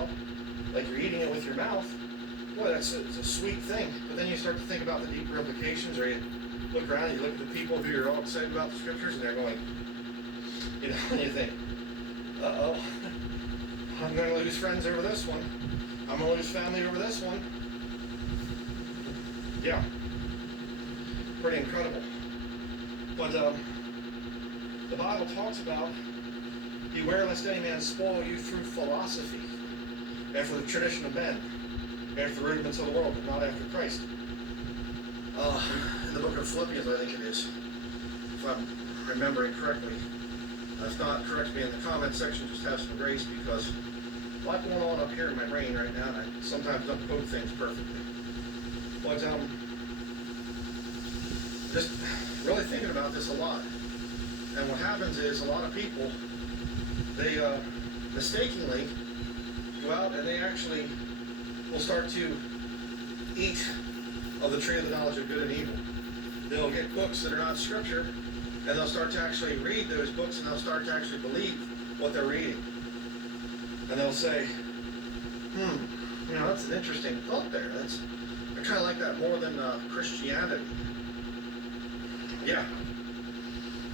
out, like you're eating it with your mouth, boy, it's a sweet thing. But then you start to think about the deeper implications, or you look around and you look at the people who are all excited about the scriptures, and they're going, and you think, uh-oh, I'm going to lose friends over this one. I'm going to lose family over this one. Yeah. Pretty incredible. But the Bible talks about, beware lest any man spoil you through philosophy, after the tradition of men, after the rudiments of the world, but not after Christ. In the book of Philippians, I think it is, if I'm remembering correctly. If not, correct me in the comment section, just have some grace, because a lot going on up here in my brain right now, and I sometimes don't quote things perfectly. But just really thinking about this a lot. And what happens is a lot of people, they mistakenly go out and they actually will start to eat of the tree of the knowledge of good and evil. They'll get books that are not scripture, and they'll start to actually read those books, and they'll start to actually believe what they're reading. And they'll say, that's an interesting thought there. I kind of like that more than Christianity. Yeah.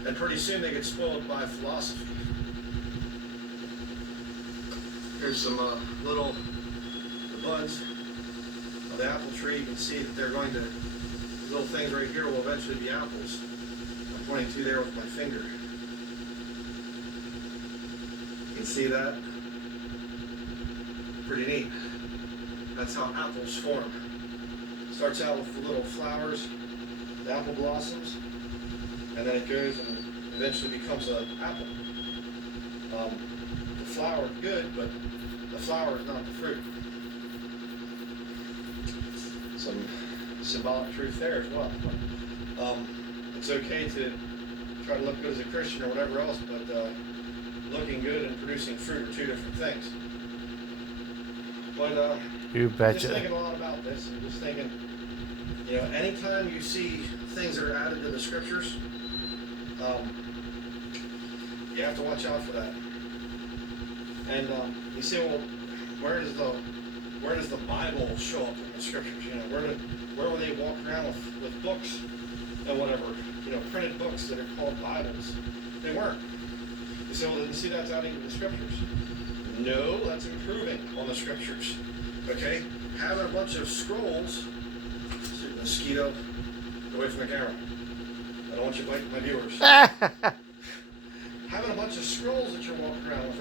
And pretty soon they get spoiled by philosophy. Here's some little buds of the apple tree. You can see that they're going to, these little things right here will eventually be apples. I'm pointing to there with my finger. You can see that? Pretty neat. That's how apples form. Starts out with the little flowers, the apple blossoms, and then it goes and eventually becomes an apple. The flower is good, but the flower is not the fruit. Some symbolic truth there as well. It's okay to try to look good as a Christian or whatever else, but looking good and producing fruit are two different things. But you betcha. Just thinking a lot about this, and just thinking, anytime you see things that are added to the scriptures, you have to watch out for that. And you say, well, where does the Bible show up in the scriptures? Where will they walk around with books and whatever, printed books that are called Bibles? They weren't. You say, well, didn't see that's adding to the scriptures. No, that's improving on the scriptures. Okay? Having a bunch of scrolls, mosquito, get away from the camera. I don't want you biting my viewers. Having a bunch of scrolls that you're walking around with.